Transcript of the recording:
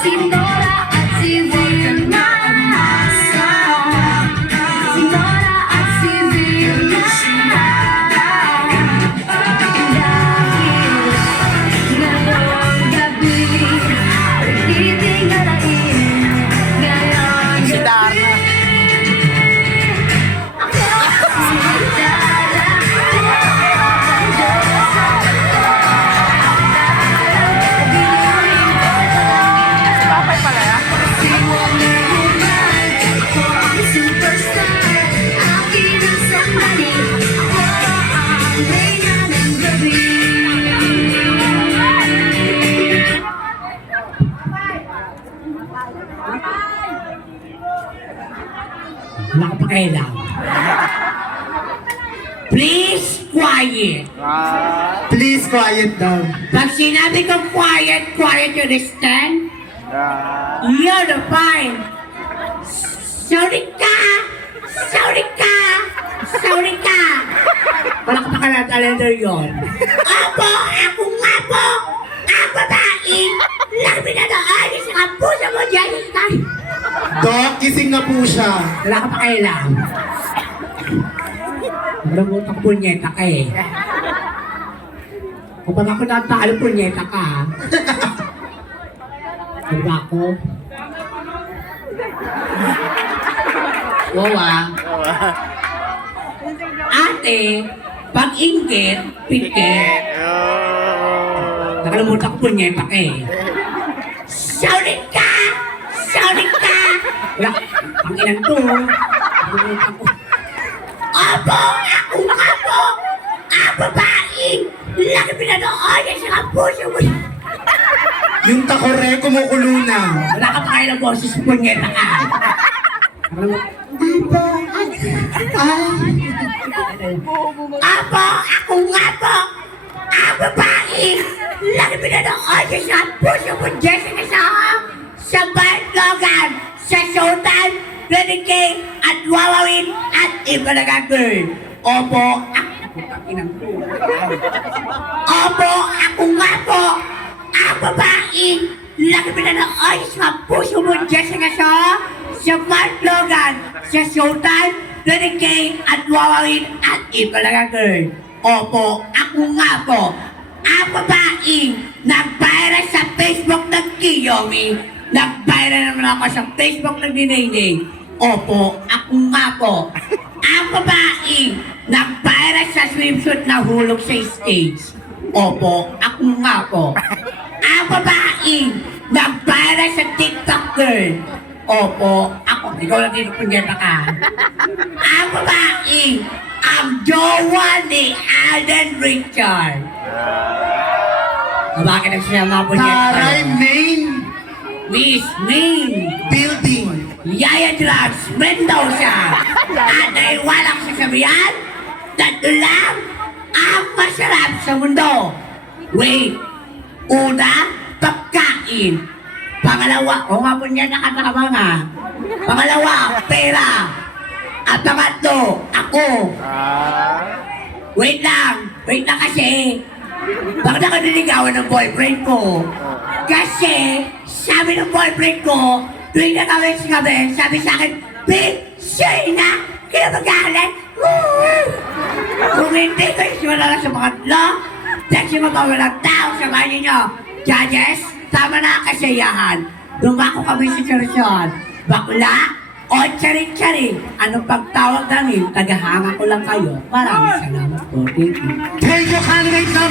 Si Nora at si Vilma. Si Nora at si Vilma. Dahil ngayong gabi titingalain. Ngayong Si Darna. Si Papay pala yan. Superstar, akin ang sandali. Ako ang reyna ng gabi. Wala ka pakialam. Please, quiet. Please, quiet down. Pag sinabi ko quiet, quiet, you understand? You're the fine. Sorry ka! Sorry ka! Sorry ka! Wala ka pakialam yun. Opo! Ako nga po! Ang babae! Labi na doon sa kapuso mo dyan! Doc, gising na po siya. Wala ka pakialam. Naramot ang punyeta ka eh. Kapag ako natalo, punyeta ka. Ano ba ako? Wow ah. Ate, pag inggit, pikit. Nakalimutan ko punyeta ka eh. Sorry ka! Sorry ka! Wala, ang ilan to. Nakalimutan ko. Opo! Ako nga po! Ang babae! Laki pinanood niya sa kapuso mo! Yung takore, kumukulo na. Wala ka pa kayo ng boses, punyeta ka! Opo! Ako nga po! Ang babae! Laki pinanood niya sa kapuso mo! Jessica sa Bart Logan! Sa Showtime! Ready King! At Wawawin! At iba na gagawin! Opo! Opo! Ako nga po! Ang babae! Laki pinanood sa puso mo, Jessica sa Bart Logan! Sa Showtime! Ready King! At Wawawin! At iba na gagawin! Opo! Ako nga po! Ang babae! Nag-viral sa Facebook ng Kiyomi! Nag-viral naman ako sa Facebook ng Dinayday! Opo, ako nga po. Ang babae, nag-viral sa swimsuit na hulog sa stage. Opo, ako nga po. Ang babae, nag-viral sa TikTok girl. Opo, ako. Ikaw lang dito punyeta ka. Ang babae, ang jowa ni Alden Richard. Bakit nagsasama po niya? Taray, main Miss Main. building. Yaya Drugs Mendoza. At dahil walang sasabihan, tatlo lang ang masarap sa mundo. Wait, una, pagkain. Pangalawa, o nga po niya nakatama nga. Pangalawa, pera. At pangatlo, ako. Wait lang kasi. Bakit ako niligawan ng boyfriend ko? Kasi, sabi ng boyfriend ko, tuwing na kami sa gabi, sabi sa akin, Big, sure na, kaya magalit. Kung hindi ko isimula sa mga tlo, kasi mabawalang tao sa bahay ninyo. Judges, tama na ang kasiyahan. Dumako kami sa serasyon. Bakla o tsari-tsari. Anong pagtawag namin? Tagahanga ko lang kayo. Maraming salamat po. Thank you. Thank you, candidate number